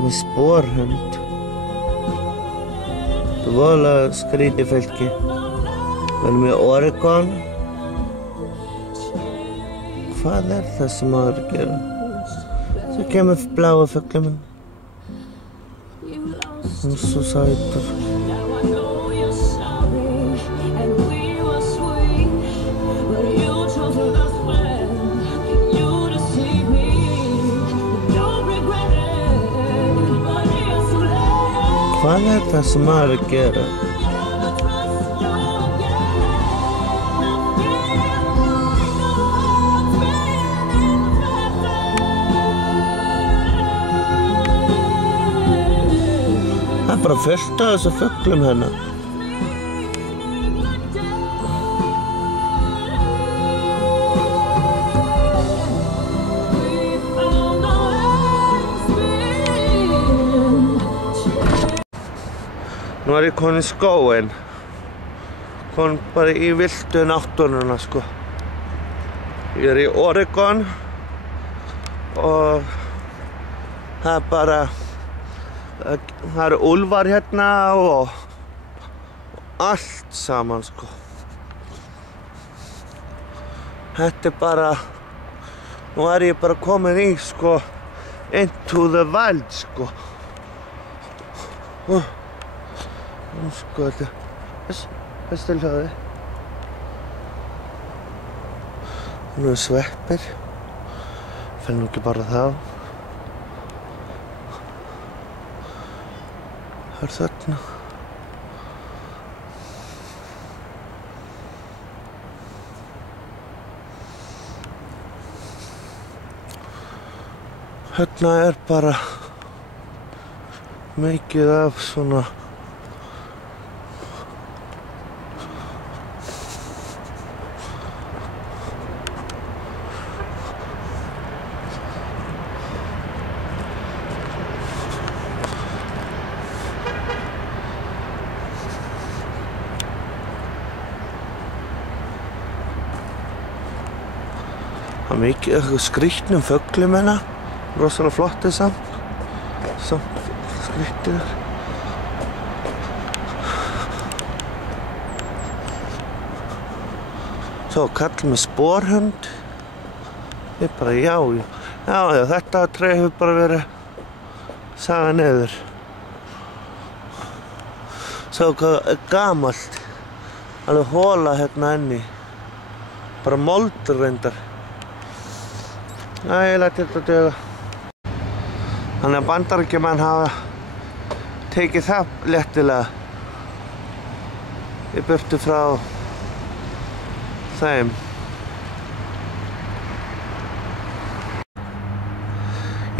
Með sporhund. Það er voðalega skrítið fylki. Við erum í Oregon. Hvað er það sem maður er að gera? Svo kemur bláa fuglinn minn. Hann er svo sætur. Hvað er það sem maður er að gera? Það er bara fullt af þessu fuglum hérna. Nú er ég komin í skóginn. Komin bara í vildu náttúruna, sko. Ég er í Oregon og það er bara það eru úlfar hérna og allt saman, sko. Þetta er bara nú er ég bara komin í, sko, into the wild, sko. Sko, þetta besta hljóði. Nú er sveppir. Finn nú ekki bara þá. Það er þarna. Hérna er bara mikið af svona mikið eitthvað skrýtnum fuglum hérna. Rosalega flottið samt skrýttir. Svo kall með sporhund. Ég bara já, þetta tré hefur bara verið sagað niður. Svo hvað er gamalt. Alveg hola hérna inni. Bara moldur reyndar. Ég læti þetta duga. Þannig að Bandaríkjamenn hafa tekið það léttilega í burtu frá þeim.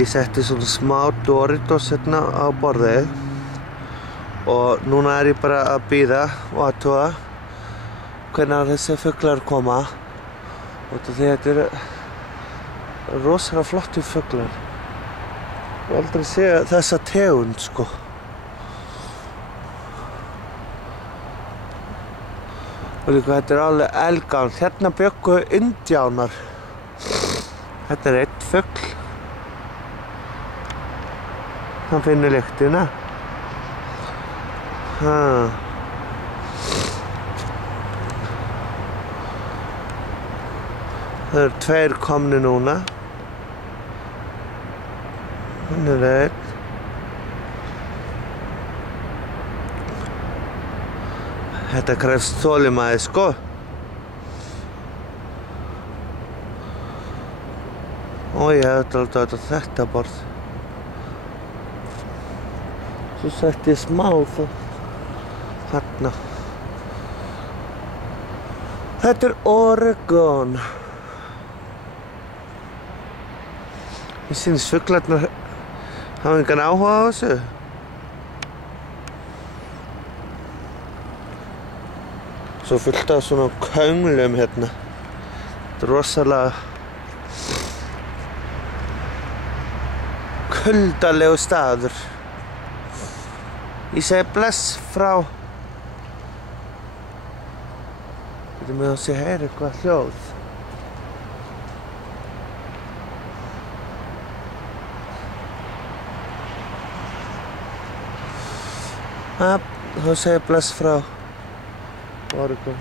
Ég setti svona smá Doritos hérna á borðið og núna er ég bara að bíða og athuga hvenær þessi fuglar koma. Út af því þetta eru rosalega flottir fuglar. Ég hef aldrei séð þessa tegund, sko. Og líka þetta er alveg eldgamalt. Hérna bjuggu indjánar. Þetta er einn fugl. Hann finnur lyktina. Það eru tveir komni núna. Hann er einn. Þetta krefst þolinmæði, sko. Ég hef alltaf þetta borð. Svo setti ég smá þarna. Þetta er Oregon. Mér sýnist fuglarnir hafa engan áhuga á þessu. Svo fullt af svona könglum hérna. Þetta er rosalega kuldalegu staður. Ég segi bless frá. Getur mig að sé heyra eitthvað hljóð. Þá segir bless frá Oregon.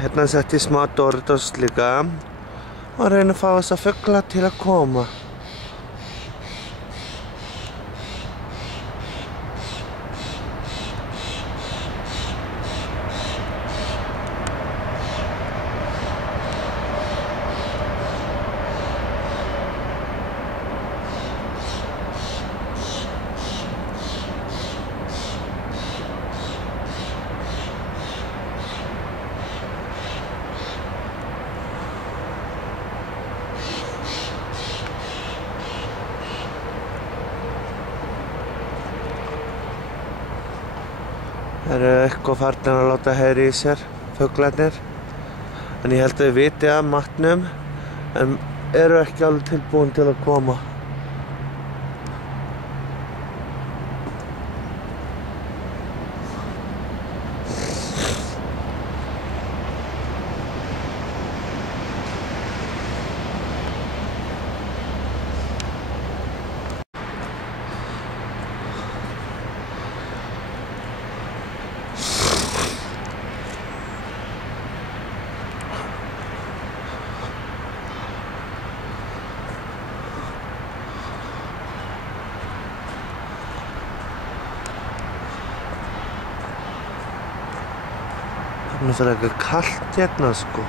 Hérna setti ég smá Doritos líka og reyna að fá þessa fugla til að koma. Það eru eitthvað farnir að láta heyra í sér, fuglarnir. En ég held að þau viti af matnum, en eru ekki alveg tilbúin til að koma. Það fyrir eitthvað kalt hérna, sko.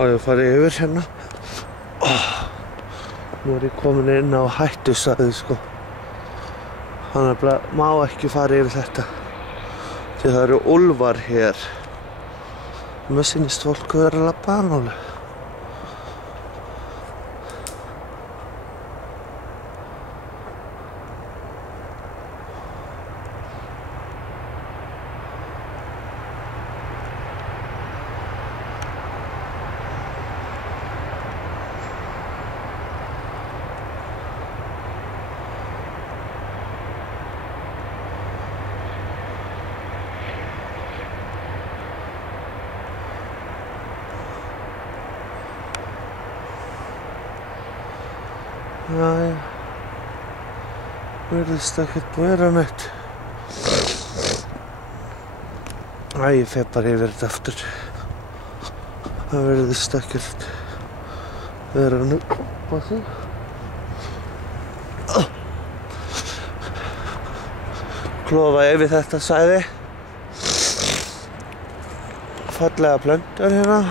Á ég að fara yfir hérna. Nú er ég komin inn á hættusvæði, sko. Þannig að má ekki fara yfir þetta. Því það eru úlfar hér. Mér sýnist fólk vera að labba alveg. Jæja, virðist ekkert vera neitt. Ég fer bara yfir þetta aftur. Það virðist ekkert vera neitt. Klofa yfir þetta svæði. Fallega plöntur hérna.